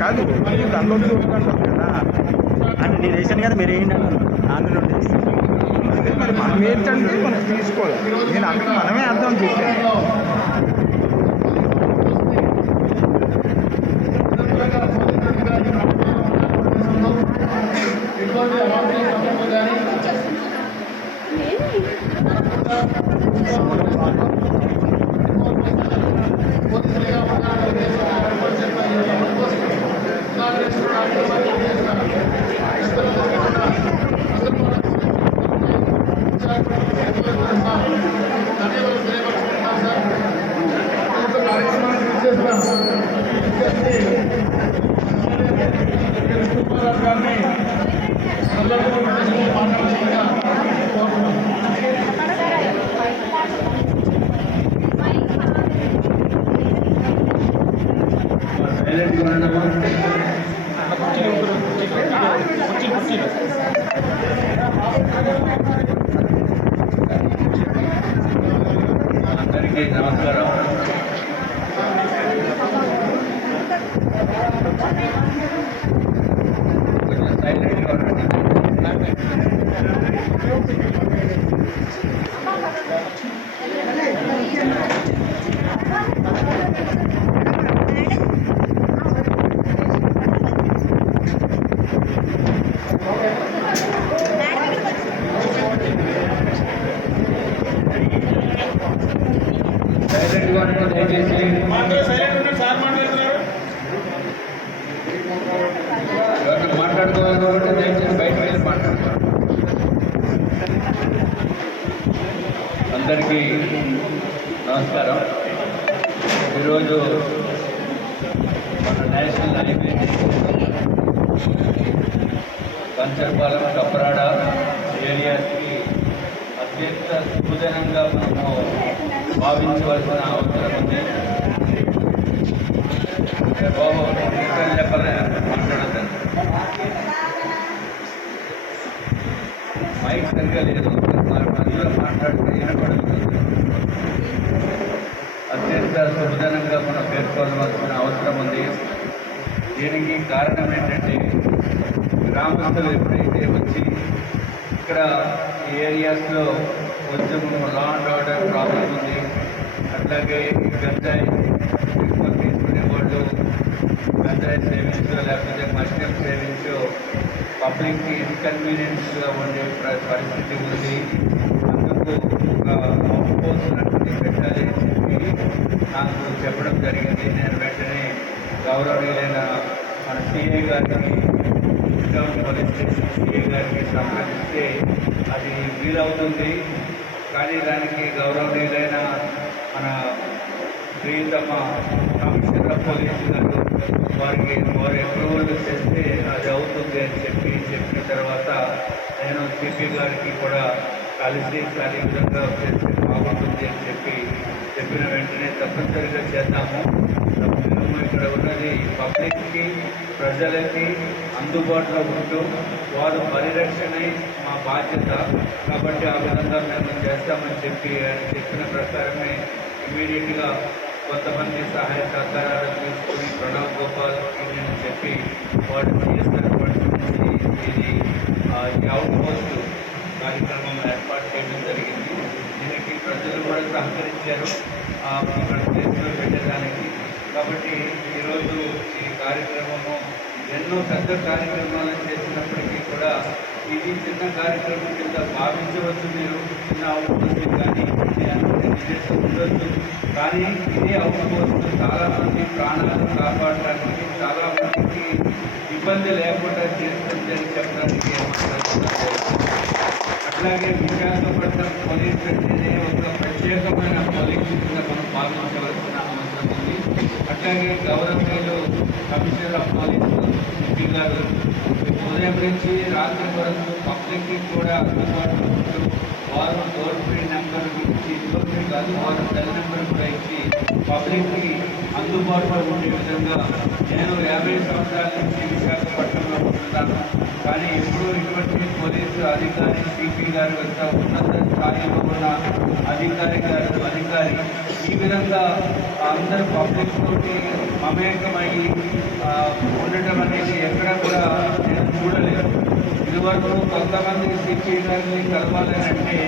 కాదు దానిలో కదా అంటే నేను వేసాను కదా మీరు ఏంటి అందులో అదే మరి మనం ఏంటంటే మనం తీసుకోవాలి. నేను అక్కడ మనమే అర్థం చెప్పాను. అందరికీ నమస్కారం. కొంచెం సైలెంట్గా ఉండండి. సైలెంట్గా ఉండండి దయచేసి. ఎవరైనా మాట్లాడుకోవాలి కాబట్టి దయచేసి బయటకు వెళ్ళి మాట్లాడుకోవాలి. అందరికీ నమస్కారం. ఈరోజు మన నేషనల్ హైవే కంచర్పాలెం కప్రాడ ఏరియాస్కి అత్యంత సూచనంగా మనము భావించవలసిన అవసరం ఉంది. బాబు చెప్పలే మాట్లాడతాను. మైక్ సరిగా లేదు, అందరూ మాట్లాడితే వినపడుతుంది. అత్యంత సుఖజనంగా మనం పేర్కొనవలసిన అవసరం ఉంది. దీనికి కారణం ఏంటంటే గ్రామస్తులు ఎప్పుడైతే వచ్చి ఇక్కడ ఈ ఏరియాస్లో కొంచెం లా అండ్ ఆర్డర్ ప్రాబ్లం ఉంది, అట్లాగే గంజాయి ఎక్కువ తీసుకునే వాళ్ళు గంజాయి సేవించో లేకపోతే మద్యం సేవించో పబ్లిక్కి ఇన్కన్వీనియన్స్గా ఉండే పరిస్థితి ఉంది. అందుకు ఒక అవుట్ పోస్ట్ పెట్టాలి అని చెప్పి నాకు చెప్పడం జరిగింది. నేను వెంటనే గౌరవనీయులైన మన సిఐ గారికి, టౌన్ పోలీస్ స్టేషన్ సిఐ గారికి సంప్రదిస్తే అది వీలవుతుంది, కానీ దానికి గౌరవనీయులైన మన ప్రియతమ కమిషనర్ ఆఫ్ పోలీసు గారు వారికి వారు అప్రూవల్ చేస్తే అది అవుతుంది అని చెప్పిన తర్వాత నేను సిపి గారికి కూడా కలిసి అది విధంగా చేస్తే బాగుంటుంది అని చెప్పిన వెంటనే తప్పనిసరిగా చేద్దాము. మేము ఇక్కడ ఉన్నది పబ్లిక్కి, ప్రజలకి అందుబాటులో ఉంటూ వారు పరిరక్షణే మా బాధ్యత, కాబట్టి ఆ విధంగా మేము చేస్తామని చెప్పిన ప్రకారమే ఇమీడియట్గా కొంతమంది సహాయ సహకారాలు తీసుకుని ప్రణవ్ గోపాల్కి నేను చెప్పి వాడు సిఎస్ఆర్ ఫండ్స్ నుంచి ఇది అవుట్ పోస్ట్ కార్యక్రమం ఏర్పాటు చేయడం జరిగింది. దీనికి ప్రజలు కూడా సహకరించారు ఇక్కడ ప్లేస్లో పెట్టడానికి. కాబట్టి ఈరోజు ఈ కార్యక్రమము ఎన్నో పెద్ద కార్యక్రమాలు చేసినప్పటికీ కూడా ఇది చిన్న కార్యక్రమం కింద భావించవచ్చు. మీరు చిన్న అవుట్ పోస్ట్ కానీ ఉద్దేశం ఉండొచ్చు, కానీ ఇదే అవుట్ పోస్ట్ చాలామంది ప్రాణాలను కాపాడటానికి, చాలామందికి ఇబ్బంది లేకుండా చేస్తుంది అని చెప్పడానికి అట్లాగే విశాఖపట్నం పోలీస్ అంటేనే ఒక ప్రత్యేకమైన పోలీస్ కింద మనం భావించవలసిన అవసరం ఉంది. అట్లాగే గౌరవనీయులు కమిషనర్ ఆఫ్ పోలీసు సిపి గారు ఉదయం నుంచి రాత్రి వరకు పబ్లిక్కి కూడా అందుబాటులో ఉంటూ వారు టోల్ ఫ్రీ నెంబర్ ఇచ్చి, టోల్ ఫ్రీ కాదు వారు సెల్ నెంబర్ కూడా ఇచ్చి పబ్లిక్కి అందుబాటులో ఉండే విధంగా, నేను 50 సంవత్సరాల నుంచి విశాఖపట్నంలో ఉంటున్నాను, కానీ ఎప్పుడూ ఇటువంటి పోలీసు అధికారి సిపి గారు యొక్క ఉన్నత స్థాయిలో ఉన్న అధికారి ఈ విధంగా అందరూ పబ్లిక్ తోటి మమేకమయ్యి ఉండటం అనేది ఎక్కడ కూడా నేను చూడలేదు. ఇదివరకు కొంతమందికి సిపి గారిని కలవాలని అంటే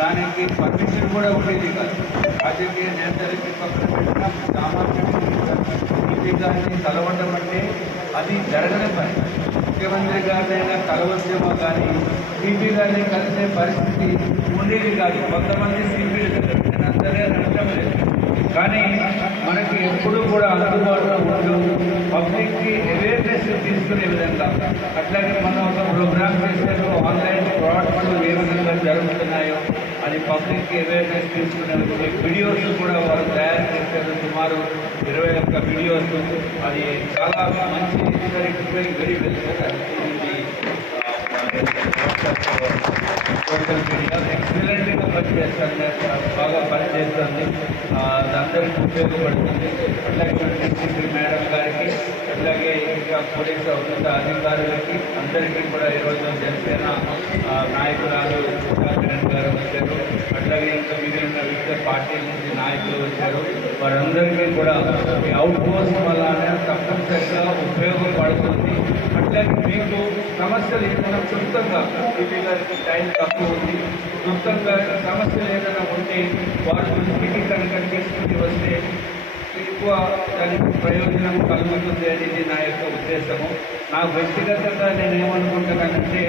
దానికి పర్మిషన్ కూడా ఉండేది కాదు. రాజకీయ నేతలకి పక్కన పెట్టిన సామాన్య సిపి గారిని కలవటం అంటే అది జరగని పని. ముఖ్యమంత్రి గారినైనా కలవచ్చేమో కానీ సిపి గారిని కలిసే పరిస్థితి ఉండేది కాదు. కొంతమంది సిపిలు నేను అందరే అనటం లేదు, కానీ మనకి ఎప్పుడూ కూడా అందుబాటులో ఉంటూ పబ్లిక్కి అవేర్నెస్ తీసుకునే విధంగా, అట్లాగే మనం ఒక ప్రోగ్రామ్ చేసారు ఆన్లైన్ ఫ్రాడ్స్ ఏ విధంగా జరుగుతున్నాయో అది పబ్లిక్కి అవేర్నెస్ తీసుకునే వీడియోస్ కూడా వారు తయారు చేశారు. సుమారు 21 వీడియోస్. అది చాలా మంచి వెరీ వెల్ సోషల్ మీడియా ఎక్సలెంట్గా పనిచేస్తుంది, బాగా పనిచేస్తుంది, అందరికీ ఉపయోగపడుతుంది. అట్లాగే డిస్ట్రిక్ట్ మేడం గారికి, అట్లాగే ఇంకా పోలీసు ఉన్నత అధికారులకి అందరికీ కూడా ఈరోజు జనసేన నాయకురాలు కిరణ్ గారు వచ్చారు, అట్లాగే ఇంకా మిగిలిన వివిధ పార్టీల నుంచి నాయకులు వచ్చారు. వారందరికీ కూడా ఈ అవుట్ పోస్ట్ వల్లనే తప్పనిసరిగా ఉపయోగపడుతుంది. అట్లాగే మీకు సమస్యలు ఏదైనా సొంతంగా సిపి గారికి టైం తక్కువ ఉంది, సొంతంగా సమస్యలు ఏదైనా ఉంటే వారి దృష్టికి కనుక తీసుకుని వస్తే ఎక్కువ దానికి ప్రయోజనం కలుగుతుంది అనేది నా యొక్క ఉద్దేశము. నాకు వ్యక్తిగతంగా నేను ఏమనుకుంటున్నానంటే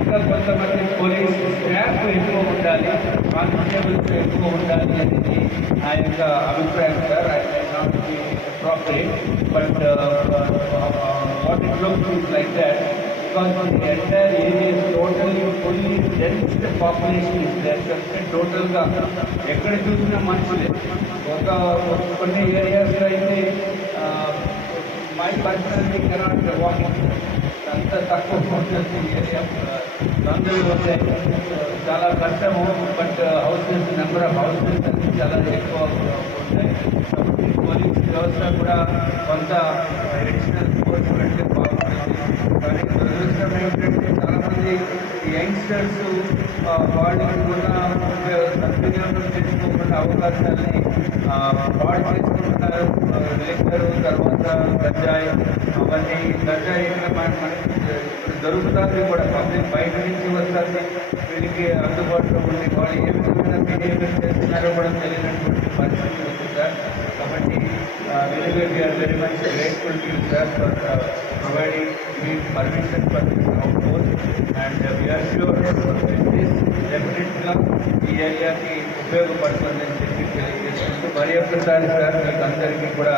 ఇంకా కొంతమంది పోలీస్ స్టాఫ్ ఎక్కువ ఉండాలి, కానిస్టేబుల్స్ ఎక్కువ ఉండాలి అనేది నా యొక్క అభిప్రాయం sir. I may not be appropriate, but what it looks is like that. Because the entire area is totally fully dense population is there. టోటల్గా ఎక్కడ చూసినా మనుషులే. కొన్ని ఏరియాస్లో అయితే మై పర్సనల్లీ కెనాట్ వాకింగ్, అంత తక్కువ ఉంటుంది ఏరియా, అందరూ ఉంటాయి, చాలా కష్టము. But houses number of houses అన్ని చాలా ఎక్కువ ఉంటాయి. కాబట్టి పోలీస్ వ్యవస్థ కూడా కొంత అడిషనల్ ఫోర్స్ కంటే బాగుంటుంది. కానీ దురదృష్టం ఏమిటంటే చాలామంది యంగ్స్టర్స్ వాళ్ళు కూడా సద్వినియోగం చేసుకోకుండా అవకాశాలని పాడు చేసుకుంటున్నారు. లిక్కరు, తర్వాత గంజాయి, అవన్నీ గంజాయి మనకి దొరుకుతుంది కూడా. పబ్లిక్ బయట నుంచి వస్తుంది, వీళ్ళకి అందుబాటులో ఉండి వాళ్ళు ఏ విధమైన బిహేవియర్ చేస్తున్నారో కూడా తెలియనటువంటి పరిస్థితి ఉంది సార్. కాబట్టి we are very much grateful to sir for providing me permission for this out post and we are sure this డెఫినెట్గా ఈ ఏరియాకి ఉపయోగపడుతుందని చెప్పి తెలియజేస్తుంది. మరి ఒక్కసారి సార్ మీకు అందరికీ కూడా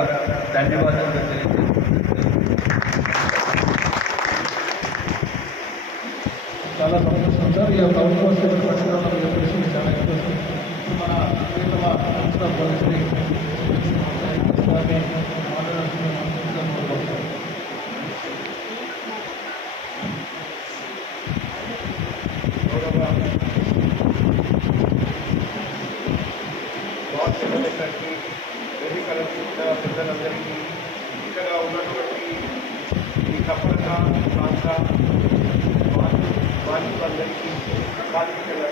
ధన్యవాదాలు తెలియజేస్తున్నాను. చాలా సంతోషం సార్. ఈ యొక్క అవకాశం పట్టణంలో చెప్పేసి చాలా సంతోషం. మన ప్రియతమ రాష్ట్ర ప్రజలని వారిని మాట్లాడాల్సిన కోరుకుంటున్నాం. వాస్తవానికి వేదికల పెద్దలందరికీ ఇక్కడ ఉన్నటువంటి ఈ కప్పక ప్రాంత బాధితులందరికీ కార్మికుల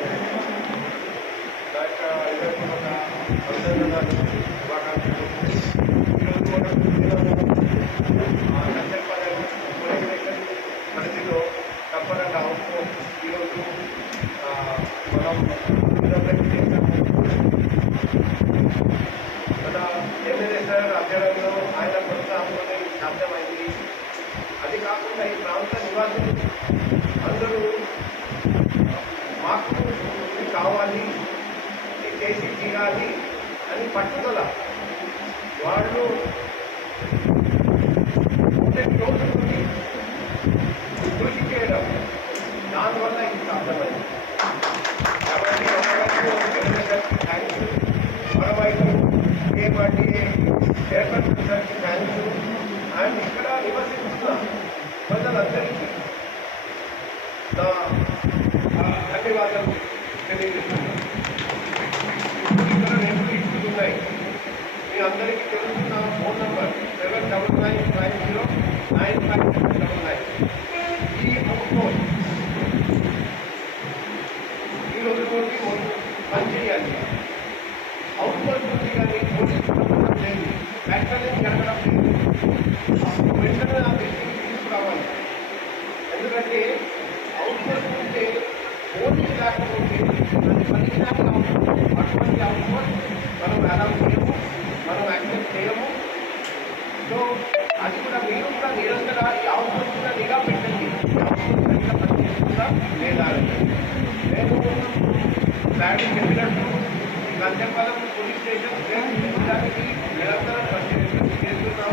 అభినందనలు శుభాకాంక్షలు. ఈరోజు పరిధిలో తప్పకుండా అవసరం ఈరోజు మనం చేస్తాము. మన ఎమ్మెల్యే సార్ అధ్యయనంలో ఆయన ప్రోత్సాహంలోనే సాధ్యమైంది. అది కాకుండా ఈ ప్రాంత నివాసులు అందరూ మాకు ఇది కావాలి, ఇది చేసి తీరాలి అని పట్టుదల వాళ్ళు రోజుకి కృషి చేయడం, దానివల్ల ఇది సాధ్యమైంది. కాబట్టి ఒకవైపు థ్యాంక్స్, మరోవైపు ఏమంటే చైర్పర్సన్ సార్కి థ్యాంక్స్ అండ్ ఇక్కడ నివసిస్తున్న ప్రజలందరికీ నా ధన్యవాదాలు తెలియజేస్తున్నాను. ఇక్కడ 2 ఇష్యూలు ఉన్నాయి. మీ అందరికీ తెలుస్తున్న ఫోన్ నంబర్ 7999095599. ఈ ఫోన్ ఈ రోజు పనిచేయాలి. అవుట్సోర్స్ ఉంది కానీ పోలీసు లేదు, ఫ్యాక్టరీని జరగడం లేదు. వెంటనే ఆ వ్యక్తిని తీసుకురావాలి. ఎందుకంటే అవుట్సోర్స్ ఉంటే పోలీసు లేకపోతే అది పనికిరాని అవసరం. అటువంటి అవుట్సోర్స్ మనం అలౌ చేయము, మనం యాక్సెప్ట్ చేయము. సో అది కూడా మీరు కూడా నిరంతర ఈ అవుట్సోర్స్ కూడా నిఘా పెట్టండి. అవుట్సోర్స్ సరిగ్గా పనిచేస్తుందా లేదా అని. నేను ఫ్లాట్ చెప్పినట్టు గంటపాలెం పోలీస్ స్టేషన్ దానికి నిరంతరం చేస్తున్నాం.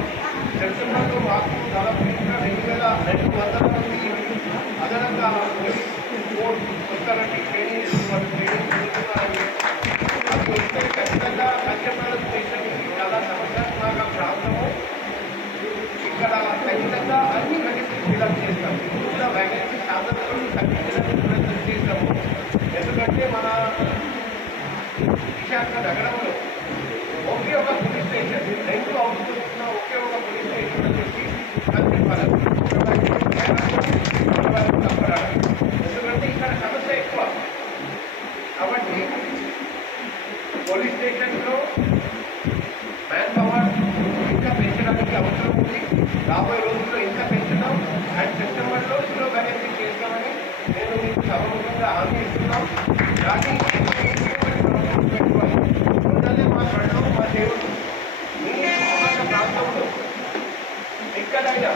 సెప్టెంబర్లో మాకు దాదాపు 2200 మంది అదనంగా పోలీస్ ఫోర్స్ వస్తారండి. ట్రైనింగ్ జరుగుతున్నారండి. అది వస్తే ఖచ్చితంగా గంటపాలెం స్టేషన్కి చాలా సమస్యాత్మక ప్రాంతము. ఇక్కడ ఖచ్చితంగా అన్ని కండిషన్స్ ఫిల్అప్ చేస్తాం. కూడా వ్యాకెన్సీ శాతంతో తగ్గించడానికి ప్రయత్నం చేస్తాము. ఎందుకంటే మన విశాఖ నగరంలో ఒకే ఒక పోలీస్ స్టేషన్, 2 అవుతున్న ఒకే ఒక పోలీస్ స్టేషన్ వచ్చేసి కంచెపాలెం. ఎందుకంటే ఇక్కడ సమస్య ఎక్కువ. కాబట్టి పోలీస్ స్టేషన్లో మ్యాన్ పవర్ ఇంకా పెంచడానికి అవసరం ఉంది. రాబోయే రోజుల్లో ఇంకా పెంచడం అండ్ సెప్టెంబర్లో 0 వ్యాకెన్సీ చేస్తామని నేను మీకు సభముఖంగా హామీ ఇస్తున్నాం. కానీ పెట్టుకోవాలి. ఉండాలి మా కళ్ళం, మా దేవుడు. మీ ప్రాంతంలో ఎక్కడైనా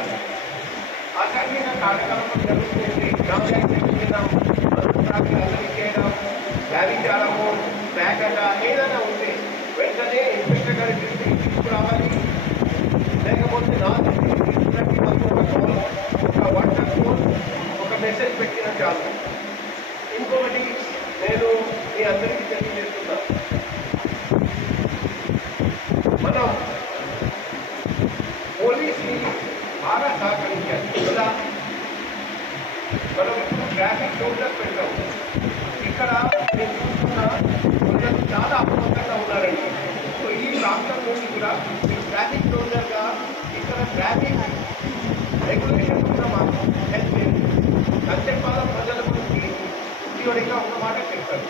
అసంఖ్య కార్యక్రమం జరుగుతుంది. చేయడం, అల్లరి చేయడం, వ్యాధిచారము, బ్యాగట ఏదైనా ఉంటే వెంటనే ఇన్స్పెక్టర్ గారి దృష్టికి తీసుకురావాలి. లేకపోతే నా దృష్టికి తీసుకున్నట్టు నాకు ఒక వాట్సాప్ ఫోన్, ఒక మెసేజ్ పెట్టిన చాలు. ఇంకొకటి నేను మీ అందరికీ తెలియజేస్తున్నా, మనం పోలీసుని బాగా సహకరించాలి. ఇలా మనం ట్రాఫిక్ షోల్డర్ పెట్టాము. ఇక్కడ నేను చూస్తున్న ప్రజలు చాలా అప్రమత్తంగా ఉన్నారండి. సో ఈ ప్రాంతం నుండి కూడా ట్రాఫిక్ షోల్డర్గా ఇక్కడ ట్రాఫిక్ రెగ్యులేషన్ కూడా మాకు హెల్ప్ చేయండి. కంచెపాలెం ప్రజల గురించి తీవ్రంగా ఒక మాట చెప్తారు.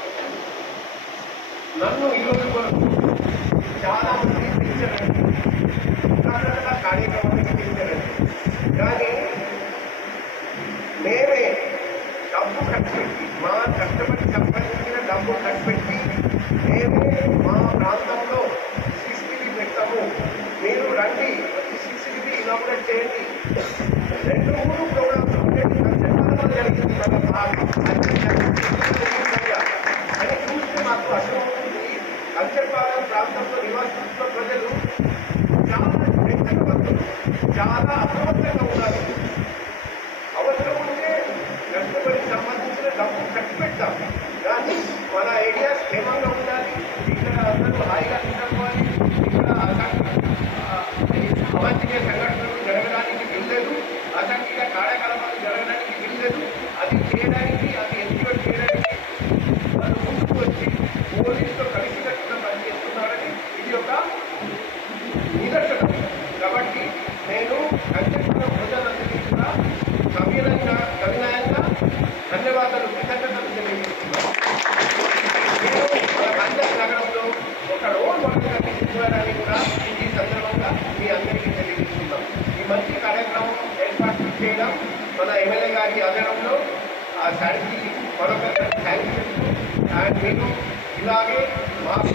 చాలా అప్రమత్తంగా ఉండాలి. అవసరం ఉంటే కష్టపడికి సంబంధించిన డబ్బు ఖర్చు పెట్టాం, కానీ మన ఏరియా క్షేమంగా ఉండాలి. ఇక్కడ అందరూ హాయిగా నిద్రపోవాలి. ఇక్కడ అవాంఛనీయ సంఘటనలు జరగడానికి వీల్లేదు, అసాంఘిక కార్యకలాపాలు జరగడానికి వీల్లేదు. అది చేయడానికి, అది ఎన్క్యూర్ చేయడానికి వాళ్ళు ముందుకు వచ్చి పోలీసుతో కలిసికట్టుగా పనిచేస్తున్నారని ఇది ఒక నిదర్శనం. కాబట్టి నేను అధ్యక్షుల ప్రజలందరికీ కూడా సవినయంగా ధన్యవాదాలు, కృతజ్ఞతలు తెలియజేస్తున్నాను. నేను మన పంజాబ్ నగరంలో ఒక రోల్ మోడల్గా తీసుకోవడానికి కూడా ఈ సందర్భంగా మీ అందరికీ తెలియజేస్తున్నాం. ఈ మంచి కార్యక్రమం ఏర్పాటు చేయడం మన ఎమ్మెల్యే గారి ఆధ్వర్యంలో ఆ సారికి మరొకసారి థ్యాంక్ యూ. అండ్ మీరు ఇలాగే మాకు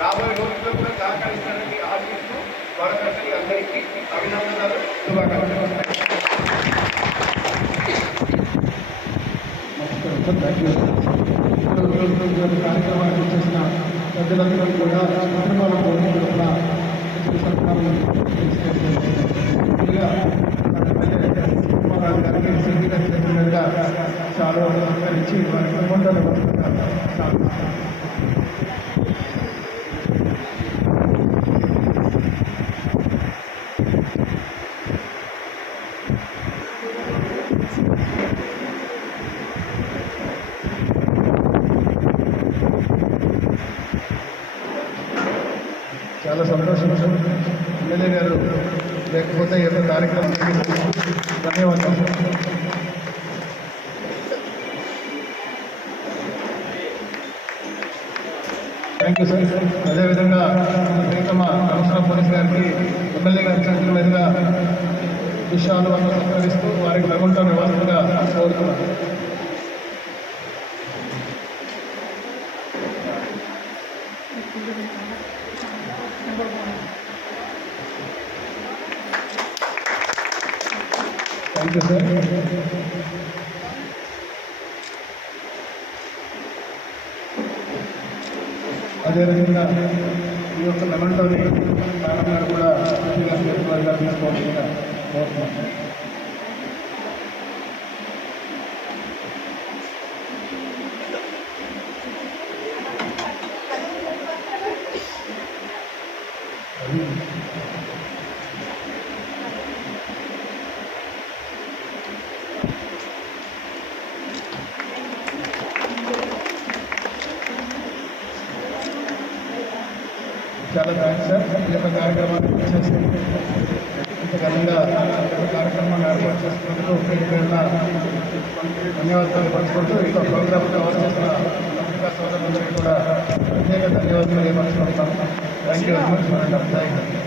రాబోయే రోజుల్లో కూడా సహకరిస్తారని ఆశిస్తూ మరొకసారి అందరికీ అభినందనలు, శుభాకాంక్షలు. కార్యక్రమానికి చేసిన ప్రజలందరూ కూడా చంద్రబాబు గారికి సిద్ధిగా చేసినట్టుగా చాలా సత్కరించి వారి కుటుంబాల చాలా సంతోషం. ఎమ్మెల్యే గారు లేకపోతే ఈ యొక్క కార్యక్రమం ధన్యవాదాలు. Thank you sir. అదేవిధంగా ప్రియతమ కమిషనర్ పోలీస్ గారికి ఎమ్మెల్యే గారి చేతుల మీదుగా విషయాలు వల్ల సత్కరిస్తూ వారికి నగుంటా నివాసంగా కోరుతున్నాను. Thank you sir. అదేవిధంగా ఈ యొక్క లెమన్తోని మేడం గారు కూడా వారిగా తీసుకోవాల్సిందిగా కోరుతున్నాను. చాలా థ్యాంక్స్ సార్. ఈ యొక్క కార్యక్రమాన్ని చేసి ఇంత ఘనంగా కార్యక్రమాన్ని ఏర్పాటు చేస్తున్నందుకు ధన్యవాదాలు పంచుకుంటూ ఈ ప్రోగ్రామ్ కవర్ చేసిన పత్రికా సోదరులందరికీ కూడా ప్రత్యేక ధన్యవాదాలు తెలియపరుచుకుంటాము. Thank you very much. Thank you.